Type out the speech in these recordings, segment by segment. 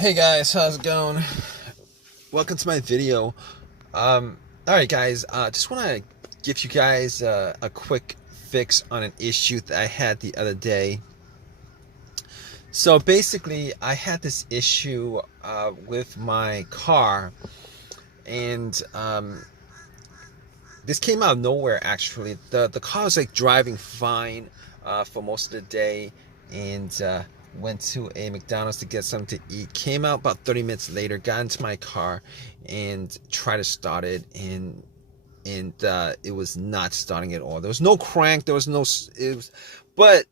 Hey guys, how's it going? Welcome to my video. Alright guys, just want to give you guys a quick fix on an issue that I had the other day. So basically, I had this issue with my car, and this came out of nowhere actually. The car was like driving fine for most of the day, and went to a McDonald's to get something to eat. Came out about 30 minutes later, got into my car and tried to start it, and it was not starting at all. There was no crank, there was no it was, but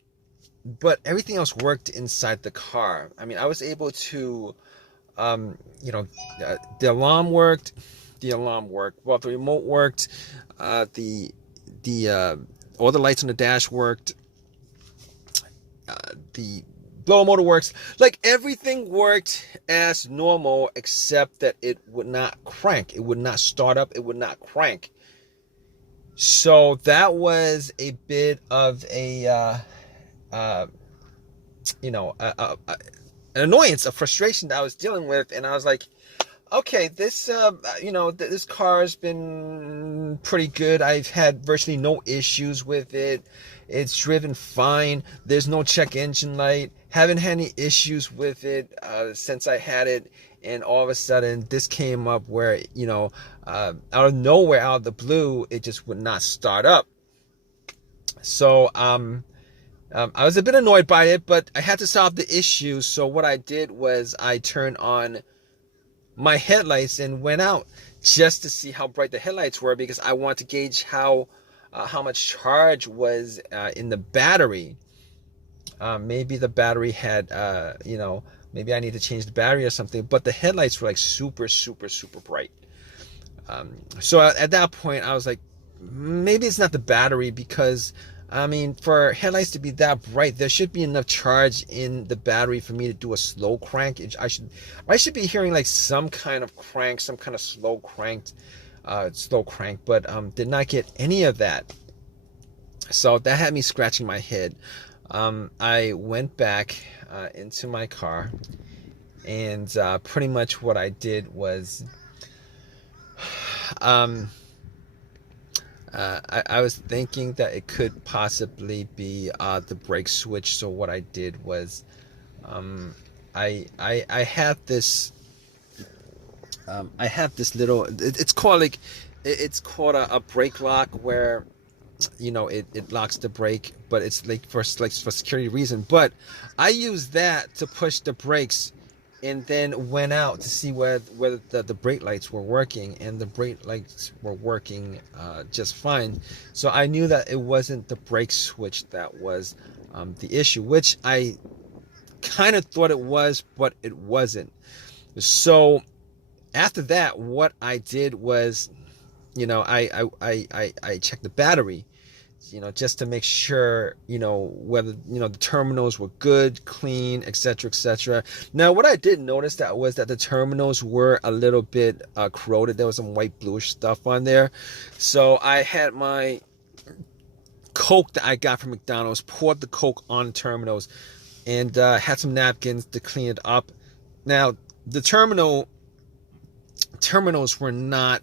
everything else worked inside the car. I mean, I was able to the alarm worked, well, the remote worked, the all the lights on the dash worked, the blower motor works, like everything worked as normal, except that it would not crank, it would not start up, it would not crank. So that was a bit of a an annoyance, a frustration that I was dealing with, and I was like, okay, this this car has been pretty good. I've had virtually no issues with it. It's driven fine. There's no check engine light. Haven't had any issues with it since I had it. And all of a sudden, this came up where, out of nowhere, out of the blue, it just would not start up. So I was a bit annoyed by it, but I had to solve the issue. So what I did was I turned on my headlights and went out just to see how bright the headlights were, because I wanted to gauge how much charge was in the battery. Maybe the battery had maybe I need to change the battery or something, but the headlights were like super bright. So at that point I was like, maybe it's not the battery, because I mean, for headlights to be that bright, there should be enough charge in the battery for me to do a slow crank. I should be hearing like some kind of crank, some kind of slow crank, but did not get any of that. So that had me scratching my head. I went back into my car, and pretty much what I did was I was thinking that it could possibly be the brake switch. So what I did was I had this little, it's called a brake lock, where it locks the brake, but it's like for security reason. But I used that to push the brakes, and then went out to see whether the brake lights were working, and the brake lights were working just fine. So I knew that it wasn't the brake switch that was the issue, which I kind of thought it was, but it wasn't. So after that, what I did was, I checked the battery, just to make sure, whether, the terminals were good, clean, etc. Now, what I did notice was that the terminals were a little bit corroded. There was some white bluish stuff on there. So I had my Coke that I got from McDonald's, poured the Coke on the terminals, and had some napkins to clean it up. Now, the terminals were not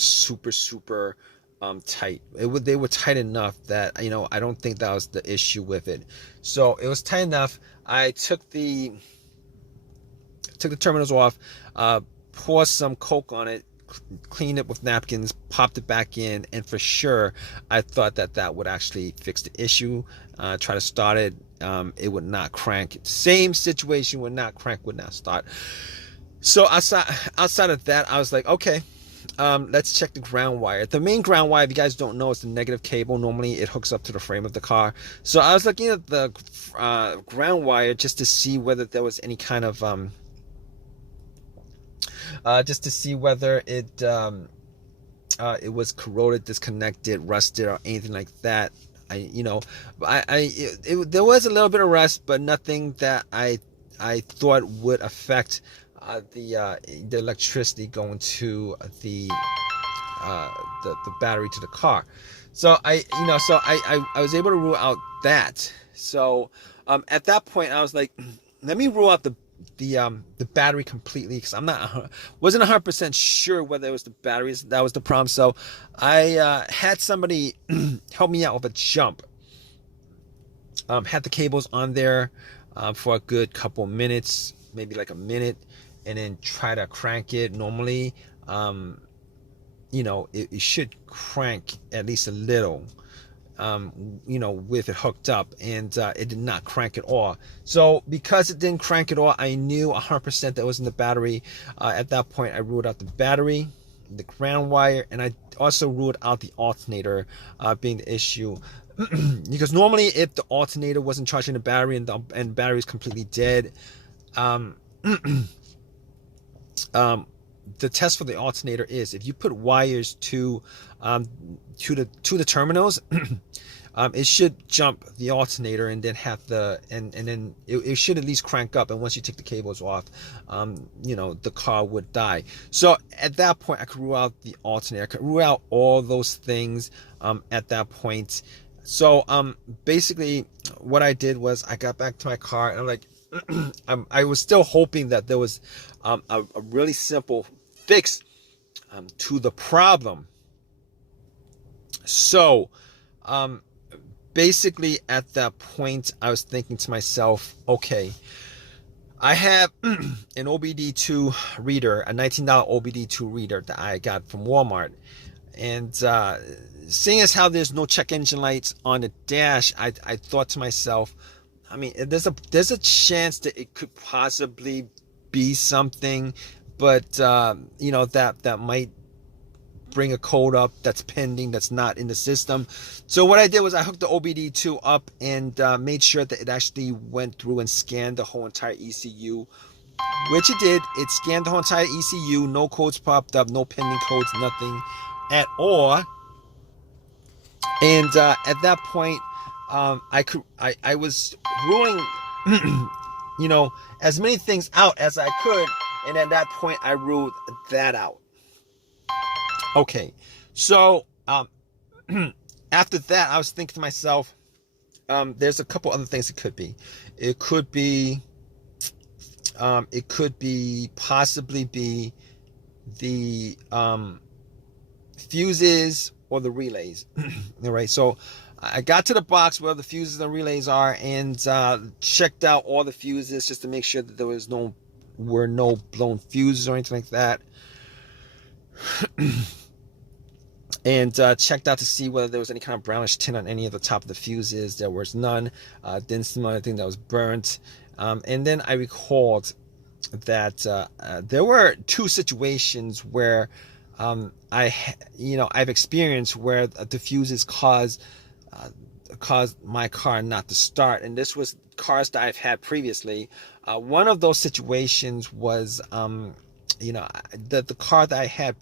super tight. They were tight enough that I don't think that was the issue with it. So it was tight enough. I took the terminals off, poured some Coke on it, cleaned it with napkins, popped it back in, and for sure I thought that would actually fix the issue. Try to start it, it would not crank. Same situation, would not crank, would not start. So outside of that, I was like, okay, let's check the ground wire. The main ground wire, if you guys don't know, is the negative cable. Normally it hooks up to the frame of the car. So I was looking at the ground wire just to see whether there was any kind of just to see whether it was corroded, disconnected, rusted, or anything like that. There was a little bit of rust, but nothing that I thought would affect the electricity going to the battery to the car. So I was able to rule out that. So at that point I was like, let me rule out the battery completely, because wasn't 100% sure whether it was the batteries that was the problem. So I had somebody help me out with a jump. Had the cables on there for a good couple minutes, maybe like a minute, and then try to crank it. Normally, it should crank at least a little, with it hooked up, and it did not crank at all. So because it didn't crank at all, I knew 100% that it was in the battery. At that point, I ruled out the battery, the ground wire, and I also ruled out the alternator being the issue. Because normally, if the alternator wasn't charging the battery and the battery is completely dead, the test for the alternator is if you put wires to the terminals, it should jump the alternator and then have and then it should at least crank up. And once you take the cables off, the car would die. So at that point, I could rule out the alternator. I could rule out all those things at that point. So basically, what I did was I got back to my car and I'm like, I was still hoping that there was a really simple fix to the problem. So basically at that point, I was thinking to myself, okay, I have an OBD2 reader, a $19 OBD2 reader that I got from Walmart. And seeing as how there's no check engine lights on the dash, I thought to myself, I mean, there's a chance that it could possibly be something, but that might bring a code up that's pending, that's not in the system. So what I did was I hooked the OBD2 up and made sure that it actually went through and scanned the whole entire ECU, which it did. It scanned the whole entire ECU. No codes popped up, no pending codes, nothing at all. And at that point, I was ruling, as many things out as I could, and at that point, I ruled that out. Okay, so after that, I was thinking to myself, there's a couple other things it could be. It could possibly be the fuses or the relays. All right, so I got to the box where the fuses and relays are and checked out all the fuses just to make sure that there were no blown fuses or anything like that. And checked out to see whether there was any kind of brownish tint on any of the top of the fuses. There was none. Didn't smell anything that was burnt. And then I recalled that there were two situations where I've experienced where the fuses caused my car not to start, and this was cars that I've had previously. One of those situations was, the car that I had,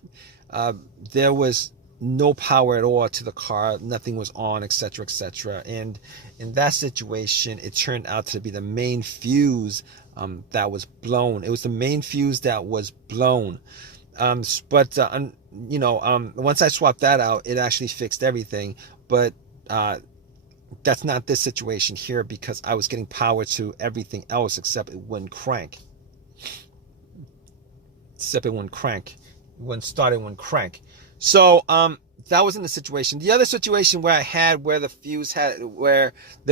there was no power at all to the car, nothing was on, etc., etc. And in that situation, it turned out to be the main fuse that was blown. It was the main fuse that was blown. But once I swapped that out, it actually fixed everything. But that's not this situation here, because I was getting power to everything else except it wouldn't crank. It wouldn't start, it wouldn't crank. So that was in the situation. The other situation where where there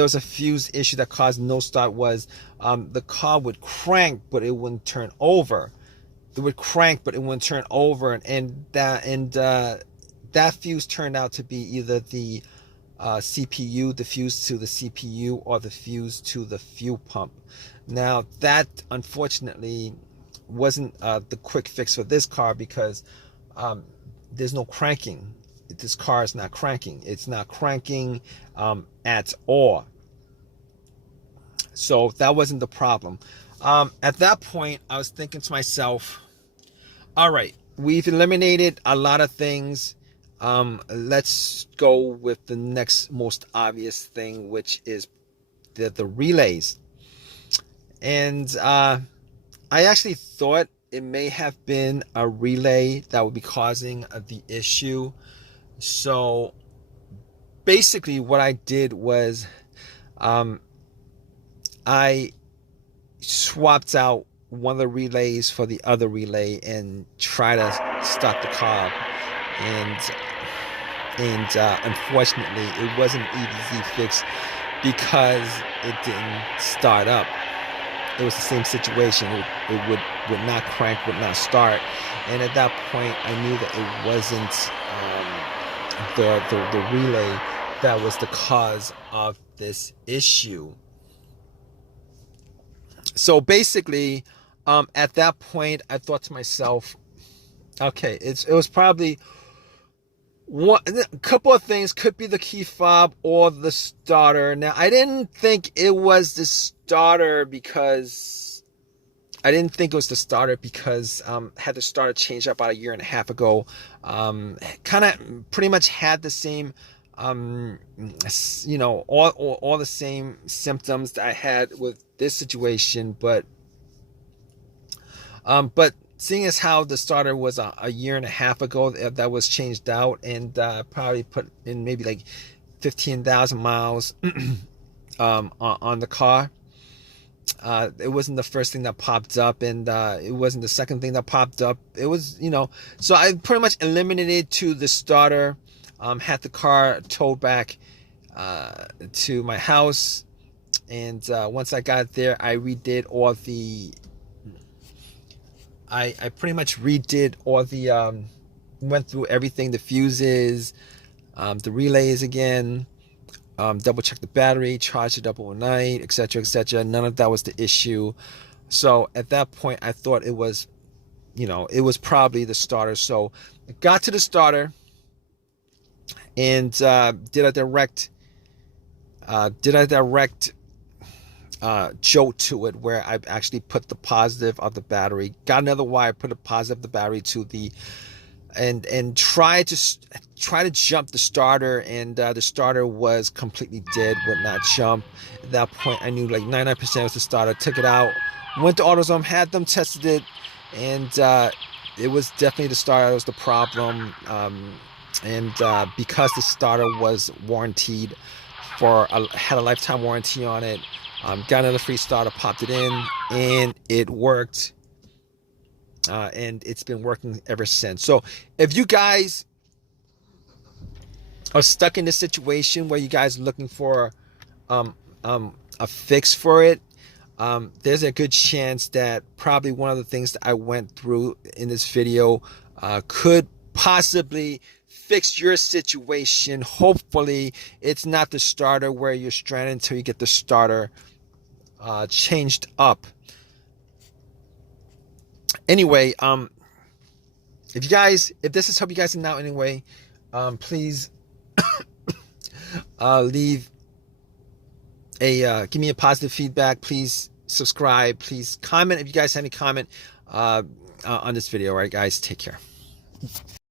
was a fuse issue that caused no start was the car would crank, but it wouldn't turn over. It would crank, but it wouldn't turn over, and that fuse turned out to be either the CPU, the fuse to the CPU, or the fuse to the fuel pump. Now that unfortunately wasn't the quick fix for this car, because there's no cranking. This car is not cranking. It's not cranking at all. So that wasn't the problem. At that point, I was thinking to myself, all right, we've eliminated a lot of things. Let's go with the next most obvious thing, which is the relays. And I actually thought it may have been a relay that would be causing the issue. So basically what I did was I swapped out one of the relays for the other relay and try to start the car. And unfortunately, it wasn't an easy fix because it didn't start up. It was the same situation. It would not crank, would not start. And at that point, I knew that it wasn't the relay that was the cause of this issue. So basically, at that point, I thought to myself, okay, it was probably a couple of things. Could be the key fob or the starter. Now, I didn't think it was the starter because had the starter changed up about a year and a half ago. Kind of pretty much had the same, all the same symptoms that I had with this situation, but seeing as how the starter was a year and a half ago that was changed out, and probably put in maybe like 15,000 miles on the car. It wasn't the first thing that popped up, and it wasn't the second thing that popped up. It was, so I pretty much eliminated to the starter, had the car towed back to my house, and once I got there, I redid all the I pretty much redid all the went through everything, the fuses, the relays again, double checked the battery, charged it up overnight, etc., etc. None of that was the issue. So at that point, I thought it was, it was probably the starter. So I got to the starter and did a direct jolt to it, where I actually put the positive of the battery, got another wire, put a positive of the battery to the, and try to jump the starter, and the starter was completely dead, would not jump. At that point, I knew like 99% was the starter. Took it out, went to AutoZone, had them tested it, and it was definitely the starter that was the problem. And because the starter was warranted had a lifetime warranty on it, got another free starter, popped it in, and it worked. And it's been working ever since. So if you guys are stuck in this situation where you guys are looking for a fix for it, there's a good chance that probably one of the things that I went through in this video could possibly fix your situation. Hopefully it's not the starter where you're stranded until you get the starter changed up. Anyway, if this has helped you guys out anyway, please leave give me a positive feedback. Please subscribe. Please comment if you guys have any comment on this video. All right, guys, take care.